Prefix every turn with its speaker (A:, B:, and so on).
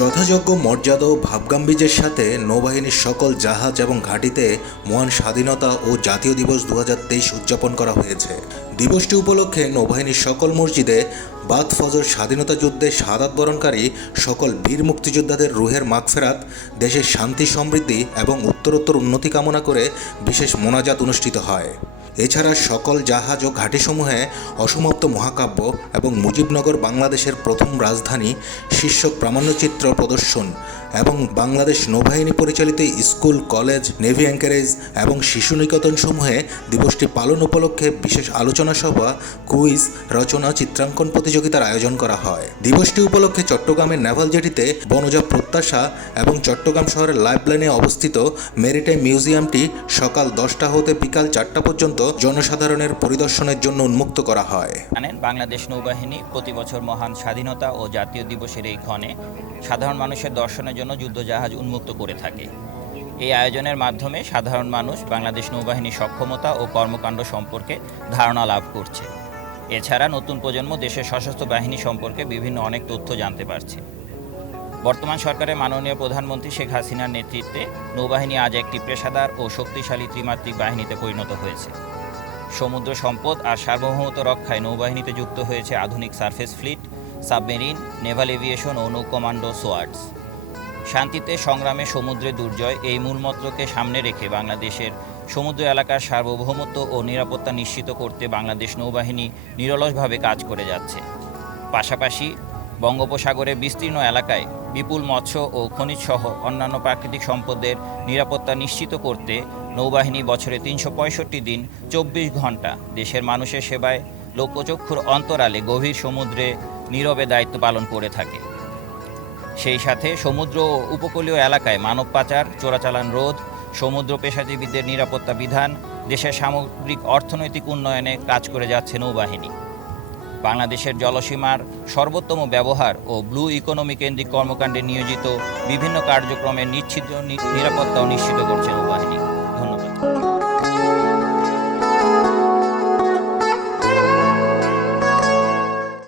A: যথাযোগ্য মর্যাদা ও ভাবগাম্ভীর্যের সাথে নৌবাহিনীর সকল জাহাজ এবং ঘাঁটিতে মহান স্বাধীনতা ও জাতীয় দিবস দু হাজার তেইশ উদযাপন করা হয়েছে। দিবসটি উপলক্ষে নৌবাহিনীর সকল মসজিদে বাদ ফজর স্বাধীনতা যুদ্ধে শাহাদাত বরণকারী সকল বীর মুক্তিযোদ্ধাদের রুহের মাগফেরাত, দেশের শান্তি সমৃদ্ধি এবং উত্তরোত্তর উন্নতি কামনা করে বিশেষ মোনাজাত অনুষ্ঠিত হয়। এছাড়া সকল জাহাজ ও ঘাঁটিসমূহে অসমাপ্ত মহাকাব্য এবং মুজিবনগর বাংলাদেশের প্রথম রাজধানী শীর্ষক প্রামাণ্যচিত্র প্রদর্শন এবং বাংলাদেশ নৌবাহিনী পরিচালিত স্কুল, কলেজ, নেভি অ্যাঙ্কারেজ এবং শিশু নিকেতন সমূহে দিবসটি পালন উপলক্ষে বিশেষ আলোচনা সভা, কুইজ, রচনা, চিত্রাঙ্কন প্রতিযোগিতার আয়োজন করা হয়। দিবসটি উপলক্ষে চট্টগ্রামের নেভাল জেটিতে বনজা প্রত্যাশা এবং চট্টগ্রাম শহরের লাইফলাইনে অবস্থিত মেরিটাইম মিউজিয়ামটি সকাল দশটা হতে বিকাল চারটা পর্যন্ত জনসাধারণের পরিদর্শনের জন্য উন্মুক্ত করা হয়।
B: জানেন, বাংলাদেশ নৌবাহিনী প্রতি বছর মহান স্বাধীনতা ও জাতীয় দিবসের এই ক্ষণে সাধারণ মানুষের দর্শনের জন্য যুদ্ধজাহাজ উন্মুক্ত করে থাকে। এই আয়োজনের মাধ্যমে সাধারণ মানুষ বাংলাদেশ নৌবাহিনীর সক্ষমতা ও কর্মকাণ্ড সম্পর্কে ধারণা লাভ করছে। এছাড়া নতুন প্রজন্ম দেশের সশস্ত্র বাহিনী সম্পর্কে বিভিন্ন অনেক তথ্য জানতে পারছে। বর্তমান সরকারের মাননীয় প্রধানমন্ত্রী শেখ হাসিনার নেতৃত্বে নৌবাহিনী আজ একটি পেশাদার ও শক্তিশালী ত্রিমাত্রিক বাহিনীতে পরিণত হয়েছে। সমুদ্র সম্পদ আর সার্বভৌমত্ব রক্ষায় নৌবাহিনীতে যুক্ত হয়েছে আধুনিক surface fleet, submarine, naval aviation ও নৌ কমান্ডো সোয়ার্ডস। শান্তিতে সংগ্রামে সমুদ্রে দুর্জয় এই মূলমন্ত্রকে সামনে রেখে বাংলাদেশের সমুদ্র এলাকার সার্বভৌমত্ব ও নিরাপত্তা নিশ্চিত করতে বাংলাদেশ নৌবাহিনী নিরলসভাবে কাজ করে যাচ্ছে। পাশাপাশি বঙ্গোপসাগরের বিস্তীর্ণ এলাকায় বিপুল মৎস্য ও খনিজ সহ অন্যান্য প্রাকৃতিক সম্পদের নিরাপত্তা নিশ্চিত করতে নৌবাহিনী বছরে তিনশো পঁয়ষট্টি দিন চব্বিশ ঘণ্টা দেশের মানুষের সেবায় লোকচক্ষুর অন্তরালে গভীর সমুদ্রে নীরবে দায়িত্ব পালন করে থাকে। সেই সাথে সমুদ্র ও উপকূলীয় এলাকায় মানব পাচার, চোরাচালান রোধ, সমুদ্র পেশাজীবীদের নিরাপত্তা বিধান, দেশের সামগ্রিক অর্থনৈতিক উন্নয়নে কাজ করে যাচ্ছে নৌবাহিনী। বাংলাদেশের জলসীমার সর্বোত্তম ব্যবহার ও ব্লু ইকোনমি কেন্দ্রিক কর্মকাণ্ডে নিয়োজিত বিভিন্ন কার্যক্রমের নিশ্চিত নিরাপত্তাও নিশ্চিত করছে নৌবাহিনী ধন্যবাদ।